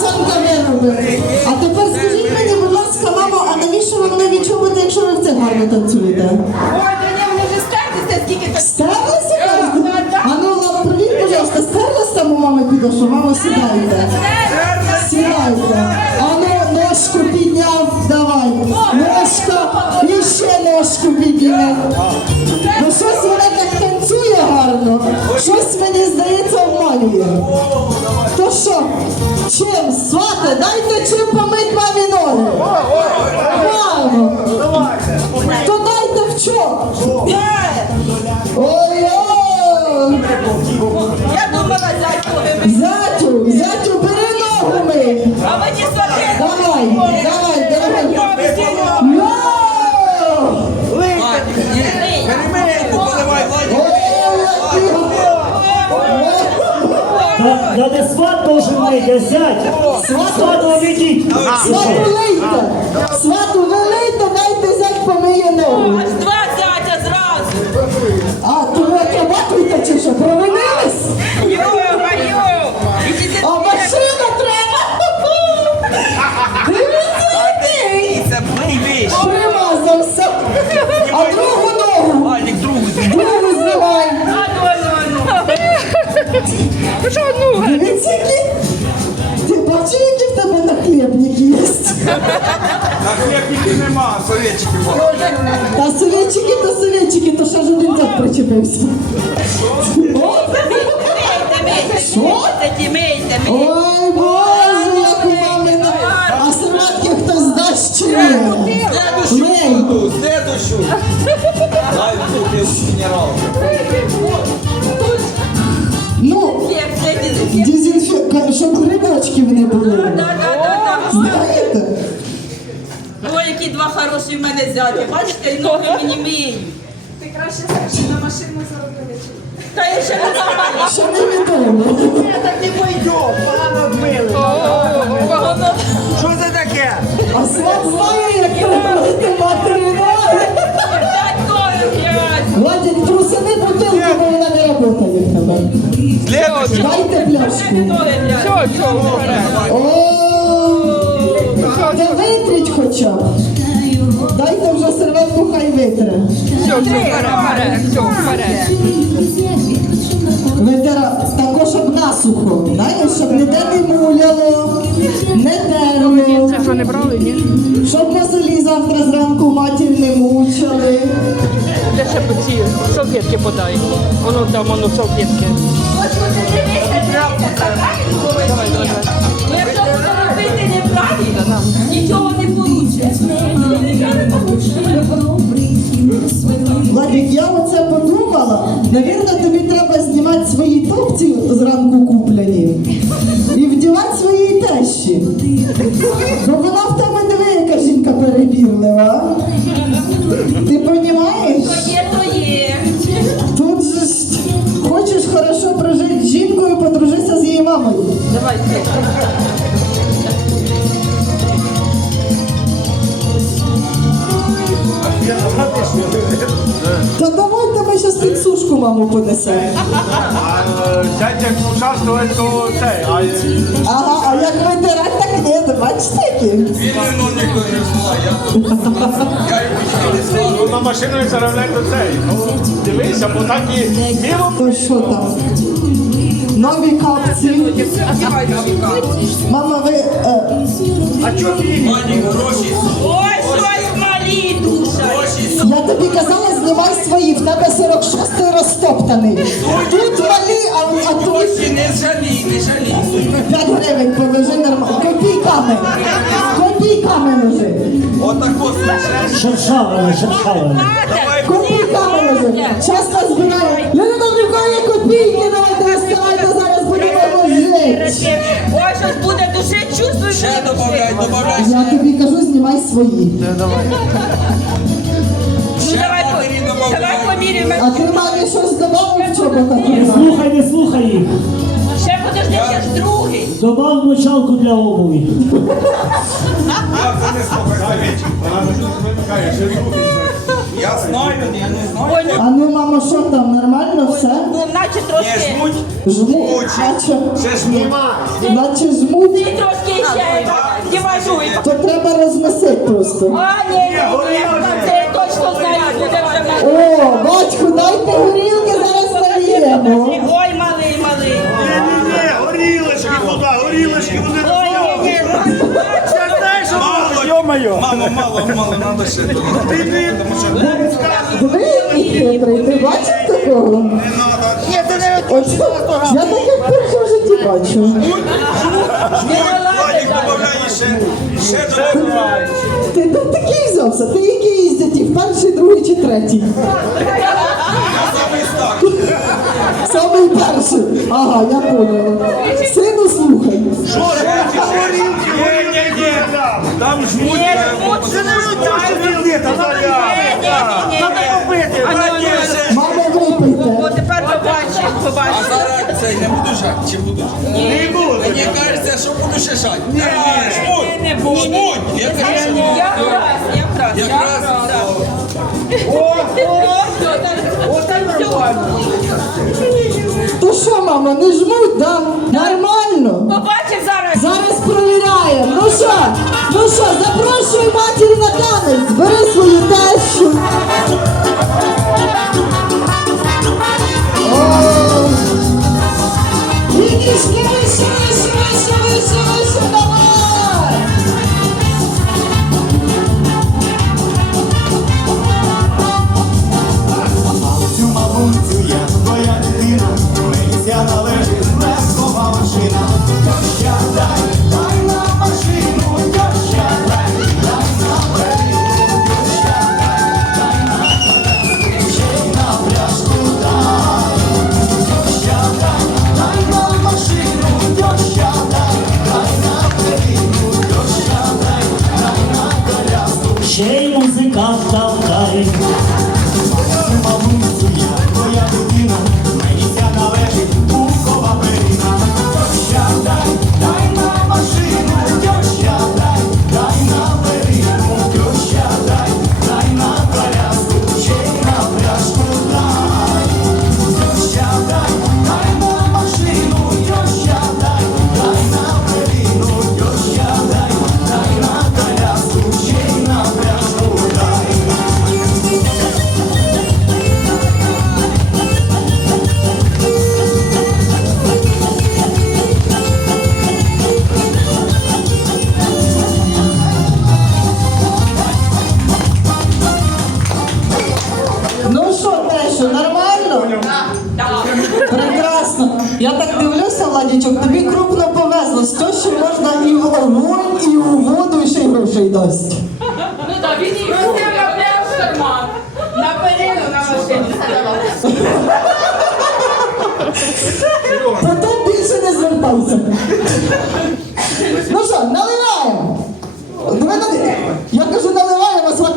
Самооцінка вироби. А тепер скажіть мені, будь ласка, мамо, а навіщо ви мене відчувати, якщо ви в це гарно танцюєте? Ой, да не, вони вже стертися, скільки так. Стерлися. А ну, Лав, привіт, пожалуйста, стерлась там у мами підошу? Мамо, сідайте. Сідайте. А ну, ножку підняв, давай. Ножка, і ще ножку підняв. Ну щось вона так танцює гарно. Щось мені здається обманює. Чим? Свати, дайте чим помить мамі ноги. Мамо. То дайте в чому? Ой-ой! Я думала, зятю ви Зятю, зятю, бери ногу ми. А мені. Давай, давай, давай. Сват должен быть, а зять. Сват уведите. Свату нема, советчики мали. Та советчики, та советчики, то ще ж один так причепився. О, Мийте, мийте, мийте. Ой, Боже, як у мами на... А серветки хто здасть чи ні? Мей. Следующую. Дай хороші в мене зяті. Бачите, і ноги мені миють. Ти краще скажи, на машину заробили. Та я ще не знаю. Ще не відомо. Воно Що це таке? А сват знає, як проходити матері ноги. п'ять ноги грязь. Владик, трусини бутилку, бо вона не працює в тебе. Дайте пляшку. Ноги грязь. О, серветку, хай витре. Витера також щоб насухо. Знаєш, щоб ніде не муляло, не терло. Що не брали, ні? Щоб мозолі завтра зранку матір не мучили. Де ще по ці салфетки подай. Воно там, воно салфетки. Давай, давай, давай. Ну, якщо буде робити неправильно, нічого не Владик, я оце подумала. Навірно, тобі треба знімати свої топці зранку куплені і вдівати своїй тещі. Бо вона в тебе диви, яка жінка перебірлива. Ти розумієш? То є, то є. Тут же ж хочеш хорошо прожити з жінкою, подружися з її мамою. Давай, Та давайте ми зараз підсушку маму понесемо. Як то Ага, а як витирати, так ні, бачите які? Вільно ніхто не знає. Не ну, на машину як заробляє, то цей. Ну, дивися, бо так і біло. То що там? Нові капці. Мама, ви. Е, А чого ти? Валік гроші. Ой, щось малі душа. Я тобі казала, знімай свої, в тебе 46-й розтоптаний. Тут малі, а, а тут Гроші не жалій, не жалій. 5 гривень положи нормально. Копійками. Копійками лежи. Отако слушаєш. Шершавами, шершавами. Копійками лежи. Час нас збирає. Люди добрі, в кого є копійки, давайте розставайте зараз, будемо жити. Ой, щось буде душить, чувствую, Ще добавляй, добавляй. Я тобі кажу, знімай свої. Ну, давай, по- давай поміряємо. А ти мамі щось додав в? Не слухай, не слухай їх. Ще подожди, ще ж другий. Добав мочалку для обуви. Я це не слухаю. Каже, ще другий. Я знаю, я не знаю. Ну, А ну, мамо, що там, нормально все? ну, наче Не трошки. жмуть. Жмуть, Очі. наче, Ще жмуть. наче жмуть. Ти трошки покажу. і То треба розмісити просто. А, ні, ні, ні, це я точно знаю, буде вже мене. О, батьку, дайте горілки, зараз наліємо. Ой, малий, малий. Ні-ні-ні, горілочки туди, горілочки вони Мамо, мало, мало, надо ще трохи. Тому що хитрий, ти бачив такого? Ось, я таке вперше в житті бачу. Владик ще, ще добавляє. Ти де такий взявся? Ти який із дітей? Перший, другий чи третій? Саме так. Самий перший. Ага, я поняла. Сину слухай. Там жмуть. Це не життя, та Мамо, випийте. О, тепер побачимо, А побачимо. зараз цей не буду жати, чи буду? Не буде. Мені кажеться, що буду ще жати. Ні, ні, не жмуть, буду. жмуть. Я кажу, що ні. Якраз, якраз. Якраз. То що, мама, не жмуть, да? Нормально. Побачив зараз. Зараз провіряємо. Ну що, ну що, запрошую матір на танець. Бери свою тещу. Коляску. ще й Що нормально? Прекрасно. Я так дивлюся, Владічок, тобі крупно повезло з того, що можна і в огонь, і в воду, ще й грошей дасть. Ну так, він і розстріляв в карман. На перину на машині стояла. Проте більше не звертався. Ну що, наливаємо. Я кажу, наливаємо, а сват